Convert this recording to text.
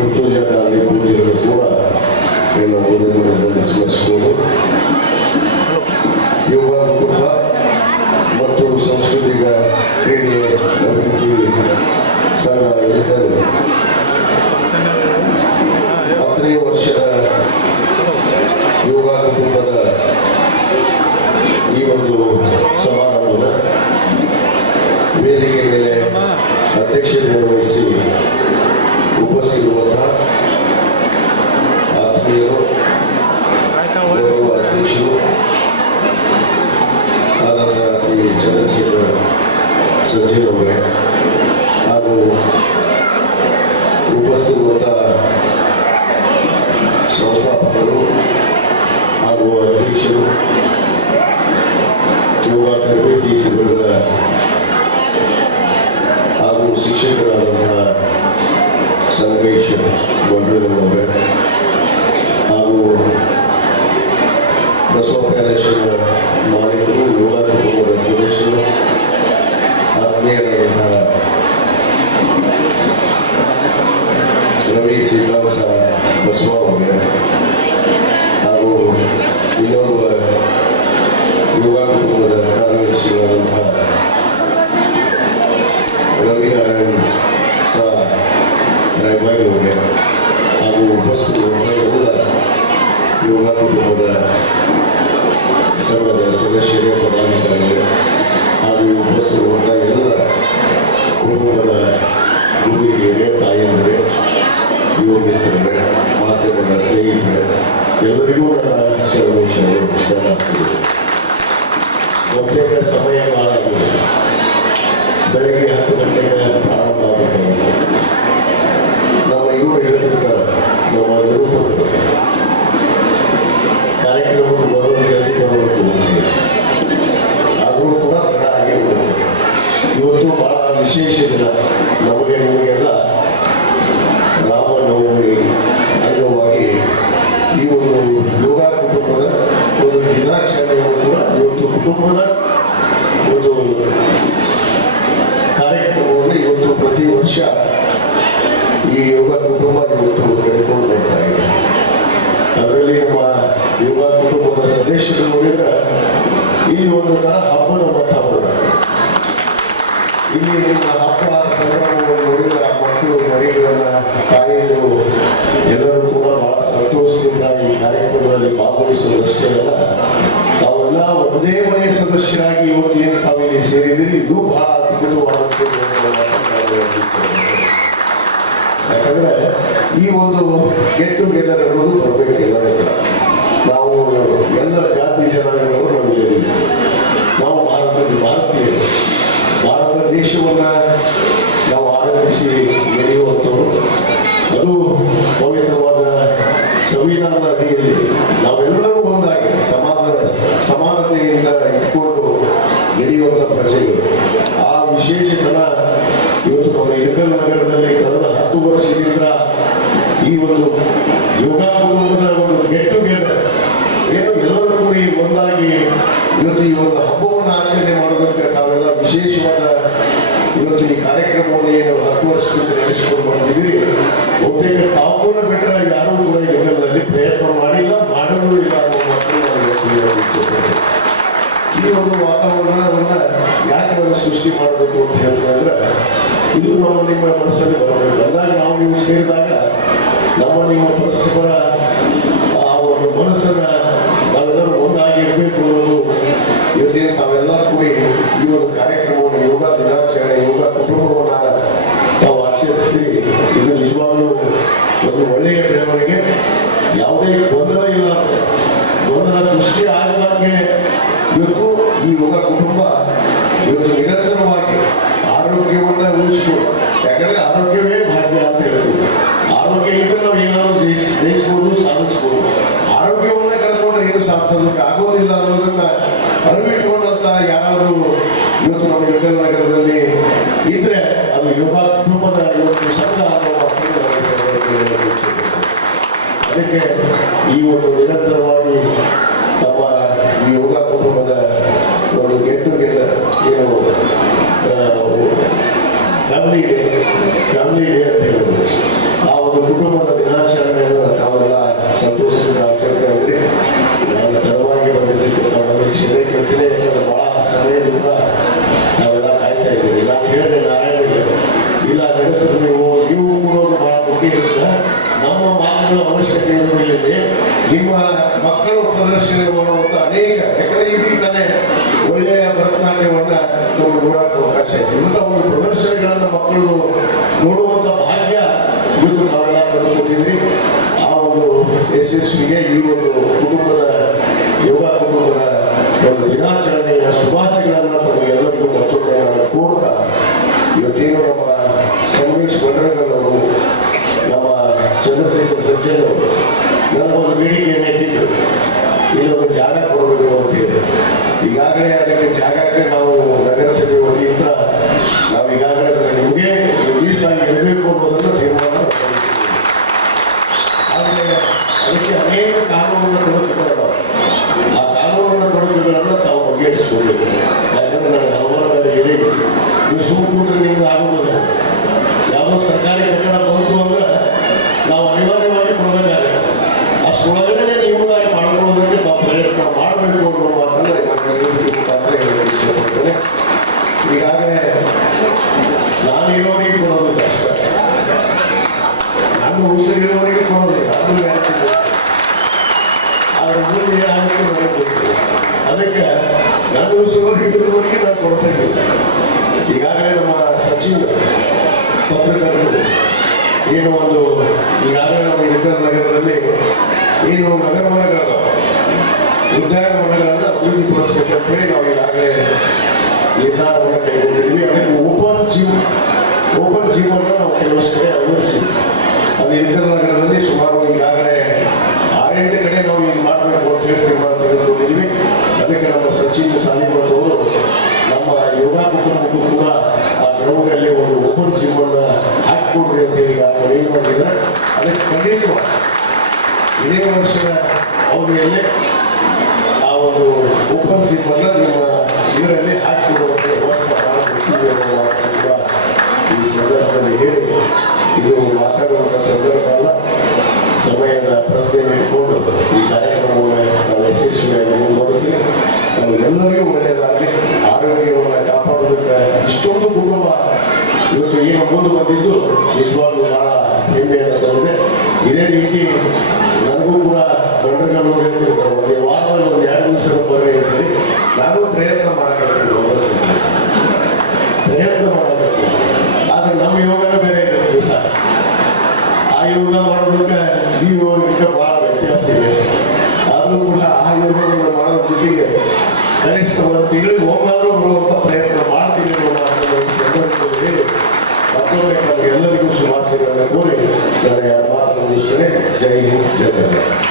ಗುರುತೂಜಾಟಾಗಲಿ ಪೂಜೆಗಳು ಕೂಡ ಎಲ್ಲ ಓದಿಗಳನ್ನು ಸ್ಮರಿಸಿಕೊಂಡು ಯೋಗ ಕುಟುಂಬ ಮತ್ತು ಸಾಂಸ್ಕೃತಿಕ ಕ್ರೀಡೆ ಅಭಿವೃದ್ಧಿ ಸಂಘ ಇದ್ದರು 10ನೇ ವರ್ಷದ ಯೋಗ ಕುಟುಂಬದ ಈ ಒಂದು ಸಮಾರಂಭದ ವೇದಿಕೆ ಮೇಲೆ ಅಧ್ಯಕ್ಷತೆ ವಹಿಸಿ ಉಪಸ್ಥಿತಿರುವಂತಹ ಆತ್ಮೀಯರು ಅಧ್ಯಕ್ಷರು ಆದಂತಹ ಶ್ರೀ ಚಂದ್ರಶೇಖರ್ ಸಂಜೀವರವರೇ ಹಾಗೂ ಉಪಸ್ಥಿತಿರುವಂತಹ ಸಂಸ್ಥಾಪಕರು ಹಾಗೂ ಅಧ್ಯಕ್ಷರು ಯೋಗ ತರಬೇತಿ ಶಿಬಿರದ ಹಾಗೂ ಶಿಕ್ಷಕರಾದಂತಹ ಸಂಗಮೇಶ್ ಗೊಂಡ್ರವರೇ ಹಾಗೂ ಬಸವ ಪ್ಯಾಲೇಶ್ವರ ಮಾಲೀಕರು ಯೋಗ ಕುಟುಂಬದ ಸದಸ್ಯರು ಆತ್ಮೀಯರಾದಂತಹ ರವಿ ಶ್ರೀನಿವಾಸ ಬಸವ ಅವರೇ ಹಾಗೂ ಇನ್ನೋರ್ವ ಯೋಗ ಕುಟುಂಬದ ಕಾರ್ಯದರ್ಶಿಗಳಾದಂತಹ ರವಿನಾರಾಯಣ್ ರಾಯಬಾಯಿ ಅವರೇ ಹಾಗೂ ಉಪಸ್ಥಿತರಿರುವಂತಹ ಎಲ್ಲ ಯೋಗ ಕುಟುಂಬದ ಸಂಘದ ಸದಸ್ಯರೇ ಪದಾಧಿಕಾರಿಗಳೇ ಹಾಗೂ ಉಪಸ್ಥಿತರಿರುವಂತಹ ಎಲ್ಲ ಕುಟುಂಬದ ಗುರುಹಿರಿಯರೇ ತಾಯಿಯಂದರೆ ಯೋಗೇಶ್ವರರೇ ಮಾಧ್ಯಮದ ಸ್ನೇಹಿತರೆ ಎಲ್ಲರಿಗೂ ನನ್ನ ಶರಣು ಬಹುತೇಕ ಸಮಯ ಬಾಳಾಗಿದೆ. ಬೆಳಗ್ಗೆ 10 ಗಂಟೆಗೆ ಪ್ರಾರಂಭ ಆಗಬೇಕು. ನಮ್ಮ ಇವರು ಹೇಳಿರ್ತಾರೆ, ನಮ್ಮ ನಿರೂಪಕರು ಕಾರ್ಯಕ್ರಮಕ್ಕೆ ಬರೋದು ಜಲ್ದಿ ಬರಬೇಕು, ಆದರೂ ಕೂಡ ತಡ ಆಗಿರ್ಬೋದು. ಇವತ್ತು ಬಹಳ ವಿಶೇಷ ದಿನ. ನಮಗೆ ನಿಮಗೆಲ್ಲ ರಾಮನವಮಿ ಅಂಗವಾಗಿ ಈ ಒಂದು ಯೋಗ ಕುಟುಂಬದ ಒಂದು ದಿನಾಚರಣೆಯನ್ನು ಕೂಡ ಇವತ್ತು ಕುಟುಂಬದ ಒಂದು ಕಾರ್ಯಕ್ರಮವನ್ನು ಇವತ್ತು ಪ್ರತಿ ವರ್ಷ ಈ ಯೋಗ ಕುಟುಂಬ ಇವತ್ತು ನಡೆದುಕೊಂಡು ಬರ್ತಾ ಇದೆ. ಅದರಲ್ಲಿ ನಮ್ಮ ಯೋಗ ಕುಟುಂಬದ ಸದಸ್ಯರು ನೋಡಿದ್ರೆ ಇಲ್ಲಿ ಒಂದು ತರ ಹಬ್ಬದ ವಾತಾವರಣ. ಇಲ್ಲಿ ನಿಮ್ಮ ಹಬ್ಬ ಸಂಭ್ರಮವನ್ನು ನೋಡಿದ್ರೆ ಮಕ್ಕಳು ಮರಿಗಳನ್ನ ತಾಯಿಯರು ಎಲ್ಲರೂ ಕೂಡ ಬಹಳ ಸಂತೋಷದಿಂದ ಈ ಕಾರ್ಯಕ್ರಮದಲ್ಲಿ ಭಾಗವಹಿಸುವುದಷ್ಟೇ ಅಲ್ಲ, ತಾವೆಲ್ಲ ಒಂದೇ ಮನೆಯ ಸದಸ್ಯರಾಗಿ ಇವತ್ತು ಏನು ತಾವಿಲ್ಲಿ ಸೇರಿದ್ದೀರಿ, ಇದು ಬಹಳ ಅದ್ಭುತವಾದಂತೆ. ಯಾಕಂದ್ರೆ ಈ ಒಂದು ಗೆಟ್ ಟುಗೆದರ್ ಅನ್ನೋದು ಬರಬೇಕು ಎಲ್ಲರಿಗೂ. ನಾವು ಎಲ್ಲ ಜಾತಿ ಜನಾಂಗಗಳು ನಮಗೆ ನಾವು ಭಾರತೀಯರು, ಭಾರತ ದೇಶವನ್ನ ನಾವು ಆರಂಭಿಸಿ ನಡೆಯುವಂಥವ್ರು. ಅದು ಪವಿತ್ರವಾದ ಸಂವಿಧಾನದ ಅಡಿಯಲ್ಲಿ ನಾವೆಲ್ಲರೂ ಒಂದಾಗಿ ಸಮಾನತೆಯಿಂದ ಇಟ್ಕೊಂಡು ನಡೆಯುವಂಥ ಪ್ರಜೆಗಳು. ಆ ವಿಶೇಷತನ ಇವತ್ತು ನಮ್ಮ ಇಳಕಲ್ ನಗರದಲ್ಲಿ ಕಳೆದ 10 ವರ್ಷದಿಂದ ಈ ಒಂದು ಯೋಗ ಕುಟುಂಬದ ಒಂದು ಗೆಟ್ ಟುಗೆದರ್ ಏನು ಎಲ್ಲರೂ ಕೂಡಿ ಒಂದಾಗಿ ಇವತ್ತು ಈ ಒಂದು ಹಬ್ಬವನ್ನು ಆಚರಣೆ ಮಾಡೋದಕ್ಕೆ ತಾವೆಲ್ಲ ವಿಶೇಷವಾದ ಇವತ್ತು ಈ ಕಾರ್ಯಕ್ರಮವನ್ನು ಏನು 10 ವರ್ಷದಿಂದ ನಡೆಸಿಕೊಂಡು ಬಂದಿದ್ದೀರಿ. ಬಹುತೇಕ ತಾವು ಕೂಡ ಬಿಟ್ಟರೆ ಯಾರೂ ಕೂಡ ಇದರಲ್ಲಿ ಪ್ರಯತ್ನ ಮಾಡಿಲ್ಲ, ಮಾಡಲೂ ಇಲ್ಲ ಅನ್ನೋ ಮಾತನ್ನು ಈ ಒಂದು ವಾತಾವರಣವನ್ನ ಯಾಕೆ ನಾವು ಸೃಷ್ಟಿ ಮಾಡಬೇಕು ಅಂತ ಹೇಳಿದ್ರೆ, ಇದು ನಿಮ್ಮ ಮನಸ್ಸಲ್ಲಿ ಬರಬೇಕು. ಅಂದಾಗ ನಾವು ನೀವು ಸೇರಿದಾಗ ನಿಮ್ಮ ಪರಸ್ಪರ ಆ ಒಂದು ಮನಸ್ಸನ್ನ ನಾವೆಲ್ಲರೂ ಒಂದಾಗಿರ್ಬೇಕು ಅನ್ನೋದು ಇವತ್ತೇನು ತಾವೆಲ್ಲ ಕೂಡಿ ಈ ಒಂದು ಕಾರ್ಯಕ್ರಮವನ್ನು ಯೋಗ ದಿನಾಚರಣೆ ಯೋಗ ಕುಟುಂಬವನ್ನ ನಾವು ಆಚರಿಸ್ತೀವಿ. ಇದು ನಿಜವಾಗ್ಲೂ ಒಂದು ಒಳ್ಳೆಯ ಬೆಳವಣಿಗೆ. ಯಾವುದೇ ಗೊಂದಲ ಇಲ್ಲ, ಗೊಂದಲ ಸೃಷ್ಟಿ ಆಗದಾಗೆ ಇವತ್ತು ಈ ಯೋಗ ಕುಟುಂಬ ಇವತ್ತು ನಿರಂತರವಾಗಿ ಆರೋಗ್ಯವನ್ನ ಉಳಿಸ್ಬೋದು. ಯಾಕಂದ್ರೆ ಆರೋಗ್ಯವೇ ಭಾಗ್ಯ ಅಂತ ಹೇಳ್ತೀವಿ. ಆರೋಗ್ಯ ಇದ್ರೆ ನಾವು ಏನಾದ್ರು ಜಯಿಸ್ಬೋದು, ಸಾಧಿಸ್ಬೋದು. ಆರೋಗ್ಯವನ್ನ ಕಳ್ಕೊಂಡ್ರೆ ಏನು ಸಾಧಿಸೋದಕ್ಕೆ ಆಗೋದಿಲ್ಲ ಅನ್ನೋದನ್ನ ಅರಿವಿಟ್ಕೊಂಡಂತ ಯಾರಾದ್ರೂ ಇವತ್ತು ನಮ್ಮ ಇಳಕಲ್ ನಗರದಲ್ಲಿ ಇದ್ರೆ ಅದು ಯೋಗ ಕುಟುಂಬದ ಇವತ್ತು ಸಂಘ ಅನ್ನೋ ಅದಕ್ಕೆ ಈ ಒಂದು ನಿರಂತರವಾಗಿ ನಮ್ಮ ಈ ಯೋಗ ಕುಟುಂಬದ ಒಂದು ಗೆಟ್ ಟುಗೆದರ್ ಏನು ಫ್ಯಾಮಿಲಿ ಡೇ ಅಂತ ಹೇಳೋದು, ಆ ಒಂದು ಕುಟುಂಬದ ದಿನಾಚರಣೆಯನ್ನು ತಾವೆಲ್ಲ ಸಂತೋಷದಿಂದ ಆಚರಣೆ ಆಗಿದೆ. ನಾನು ತಡವಾಗಿ ಬಂದಿದ್ದಕ್ಕೆ ತಾವೆಲ್ಲ ಕ್ಷಮೆ ಕೇಳ್ತೀನಿ. ಯಾಕಂದ್ರೆ ಬಹಳ ಸಮಯದಿಂದ ನಾವೆಲ್ಲ ಕಾಯ್ತಾ ಇದ್ದೀವಿ. ನಾನು ಹೇಳಿದೆ ನಾರಾಯಣಿಗೆ, ಇಲ್ಲ ನಡೆಸಿದ್ರೆ ನೀವು ಕೂಡೋದು ಬಹಳ ಮುಖ್ಯ ಇರುತ್ತೆ. ನಮ್ಮ ಮಾತುಗಳ ಅವಶ್ಯಕತೆ ಇರುವುದಿಲ್ಲ. ನಿಮ್ಮ ಮಕ್ಕಳು ಪ್ರದರ್ಶನ ಮಾಡುವಂತ ಅನೇಕ, ಯಾಕಂದ್ರೆ ಈಗ ತಾನೇ ಒಳ್ಳೆಯ ಭರತನಾಟ್ಯವನ್ನ ನಾವು ನೋಡಕ್ಕೆ ಅವಕಾಶ ಇದೆ. ಇಂಥ ಒಂದು ಪ್ರದರ್ಶನಗಳನ್ನ ಮಕ್ಕಳು ನೋಡುವಂತ ಭಾಗ್ಯ ಇವತ್ತು ನಾವೆಲ್ಲ ತಂದುಕೊಟ್ಟಿದ್ವಿ. ಆ ಒಂದು ಯಶಸ್ವಿಗೆ ಈ ಒಂದು ಕುಟುಂಬದ ಯೋಗ ಕುಟುಂಬದ ಒಂದು ದಿನಾಚರಣೆಯ ಶುಭಾಶಯಗಳನ್ನ ತಮಗೆಲ್ಲರಿಗೂ ಮತ್ತೊಮ್ಮೆ ಕೋರ್ತಾ, ಇವತ್ತೇನು ನಮ್ಮ ಸಂಗಮೇಶ್ ಬಂಡ್ರಗಲ್ಲವರು, ನಮ್ಮ ಚಂದ್ರಶೇಖರ್ ಸಜ್ಜನ್ ಅವರು ನನಗೊಂದು ಬೇಡಿಕೆಯನ್ನು ಇಟ್ಟಿದ್ರು, ಇಲ್ಲೊಂದು ಜಾಗ ಕೊಡಬೇಕು ಅಂತ ಹೇಳಿ. ಈಗಾಗಲೇ ಅದಕ್ಕೆ ಜಾಗಕ್ಕೆ ನಾವು ನಗರಸಭೆ ವತಿಯಿಂದ ನಾವು ಈಗಾಗಲೇ ಅದನ್ನು ನಿಮಗೆ ಮೀಸಲಾಗಿ ಇರಬೇಕು ಅನ್ನೋದನ್ನು ತೀರ್ಮಾನ ಮಾಡಿದ್ದೀವಿ. ಆದರೆ ಅದಕ್ಕೆ ಅನೇಕ ಕಾನೂನಿನ ತೊಡಕುಗಳು, ಆ ಕಾನೂನಿನ ತೊಡಕುಗಳನ್ನು ತಾವು ಬಗೆಹರಿಸಬೇಕು. ಯಾಕಂದ್ರೆ ನಾನು ಹಲವಾರು ಮೇಲೆ ಹೇಳಿ, ನೀವು ಸುಮ್ಮನೆ ನಿಮ್ಗೆ ಆಗುವುದಿಲ್ಲ. ಯಾವುದೋ ಸರ್ಕಾರಿ ಕಟ್ಟಡ ಬಂತು ಅಂದ್ರೆ ನಾವು ಅನಿವಾರ್ಯವಾಗಿ ಕೊಡಬೇಕಾಗುತ್ತೆ. ಅಷ್ಟೊಳಗಡೆ ನೀವುದಾಗಿ ಮಾಡ್ಕೊಳ್ಳೋದಕ್ಕೆ ನಾವು ಪ್ರಯತ್ನ ಮಾಡಬೇಕು ಅನ್ನೋ ಮಾತನ್ನ ನಾನು ಹೇಳಲಿಕ್ಕೆ ಮುಖಾಂತರ ಹೇಳಲಿಕ್ಕೆ ಇಷ್ಟಪಡ್ತೇನೆ. ಈಗಾಗಲೇ ನಾನು ಇರೋರಿಗೆ ಕೊಡೋದು ಕಷ್ಟ, ನಾನು ಉಸಿರಿರೋರಿಗೆ ಕೊಡೋದಿಲ್ಲ, ಅದು ಹೇಳ್ತಿದ್ದೆ. ಆದ್ರೆ ಮುಂದೆ ಏನಾಗುತ್ತೆ ನನಗೆ ಗೊತ್ತಿಲ್ಲ. ಅದಕ್ಕೆ ನಾನು ಉಸಿರೋರಿಗೆ ನಾನು ಕೊಡಿಸಂಗಿಲ್ಲ. ಈಗಾಗಲೇ ನಮ್ಮ ಸಚಿವ ಪತ್ರಕರ್ತರು ಏನು ಒಂದು ಈಗಾಗಲೇ ನಮ್ಮ ಉತ್ತರ ನಗರದಲ್ಲಿ ಏನು ನಗರ ವನಗಳ ಉದ್ಯಾನವನಗಳನ್ನು ಅಭಿವೃದ್ಧಿಪಡಿಸಬೇಕು ಅಂತ ಹೇಳಿ ನಾವು ಈಗಾಗಲೇ ನಿರ್ಧಾರವನ್ನು ಕೈಗೊಂಡಿದ್ವಿ. ಅದಕ್ಕೆ ಓಪನ್ ಜಿಮ್ ನಾವು ಕೆಲವಷ್ಟು ಕಡೆ ಅಳವಡಿಸಿದ್ವಿ. ಅದು ಉತ್ತರ ನಗರದಲ್ಲಿ ಸುಮಾರು ಈಗಾಗಲೇ 6-8 ಕಡೆ ನಾವು ಈಗ ಮಾಡಬೇಕು ಅಂತ ಹೇಳಿ ತೀರ್ಮಾನ ತೆಗೆದುಕೊಂಡಿದ್ವಿ. ಅದಕ್ಕೆ ನಮ್ಮ ಸಚಿವ ಸಾಲಿಮಠ್ ಅವರು ನಮ್ಮ ಯೋಗ ಕುಟುಂಬಕ್ಕೂ ಕೂಡ ಆ ಗ್ರೌಂಡಲ್ಲಿ ಒಂದು ಓಪನ್ ಜಿಮ್ ಅನ್ನು ಹಾಕಿಕೊಡ್ರಿ ಅಂತ ಹೇಳಿ ಮನವಿ ಮಾಡಿದ್ದಾರೆ. ಅದಕ್ಕೆ ಖಂಡಿತವಾಗಿ ಇದೇ ವರ್ಷದ ಅವಧಿಯಲ್ಲೇ ಆ ಒಂದು ಓಪನ್ ಜಿಮ್ ಅನ್ನು ನಿಮ್ಮ ಇದರಲ್ಲಿ ಹಾಕಿಕೊಡುವಂತೆ ವ್ಯವಸ್ಥೆ ಮಾಡಬೇಕು ಕೂಡ ಈ ಸಂದರ್ಭದಲ್ಲಿ ಹೇಳಿ, ಇದು ಮಾತಾಡುವಂಥ ಸಂದರ್ಭ ಅಲ್ಲ. ಸಮಯದ ಪ್ರಜ್ಞೆಯನ್ನು ಇಟ್ಕೊಂಡು ಈ ಕಾರ್ಯಕ್ರಮವನ್ನು ನಾವು ಯಶಸ್ವಿಯಾಗಿ ಮುಂದುವರಿಸಿ ನಮಗೆಲ್ಲರಿಗೂ ಒಳ್ಳೆಯದಾಗಲಿ. ಆರೋಗ್ಯವನ್ನು ಕಾಪಾಡೋದಕ್ಕೆ ಇಷ್ಟೊಂದು ಕುಟುಂಬ ಇವತ್ತು ಏನು ಮುಂದೆ ಬಂದಿದ್ದು ನಿಜವಾಗ್ಲೂ ಬಹಳ ಹೆಮ್ಮೆಯನ್ನು ತಂದಿದೆ. ಇದೇ ರೀತಿ ನನಗೂ ಕೂಡ ಬಂಡ್ರಗಲ್ ಹೇಳ್ತಿರ್ತಾರೆ, ಒಂದು ವಾರದಲ್ಲಿ ಒಂದು 2 ದಿವಸ ಬರ್ರಿ ಅಂತೇಳಿ ನಾನು ಪ್ರಯತ್ನ ಮಾಡಕತ್ತೀನಿ. ಆದ್ರೆ ನಮ್ಮ ಯೋಗನ ಬೇರೆ ಇರುತ್ತೆ ದಿವಸ. ಆ ಯೋಗ ಮಾಡೋದಕ್ಕೆ ಈ ಯೋಗಕ್ಕೆ ಬಹಳ ವ್ಯತ್ಯಾಸ ಇದೆ. ಆದರೂ ಕೂಡ ಆ ಯೋಗವನ್ನು ಮಾಡೋದ್ರ ಜೊತೆಗೆ ಕನಿಷ್ಠ ಒಂದು ತಿಂಗಳಿಗೆ ಹೋಗಾದ್ರೂ ಬರುವಂತ ಪ್ರಯತ್ನ ಮಾಡ್ತೀನಿ ಹೇಳಿ ಮತ್ತೊಮ್ಮೆ ನಮಗೆಲ್ಲರಿಗೂ ಶುಭಾಶಯಗಳನ್ನು ಕೋರಿ ನನಗೆ ಮಾತು ಮುಗಿಸ್ತೇನೆ. ಜೈ ಹಿಂದ್, ಜೈ ಕರ್ನಾಟಕ.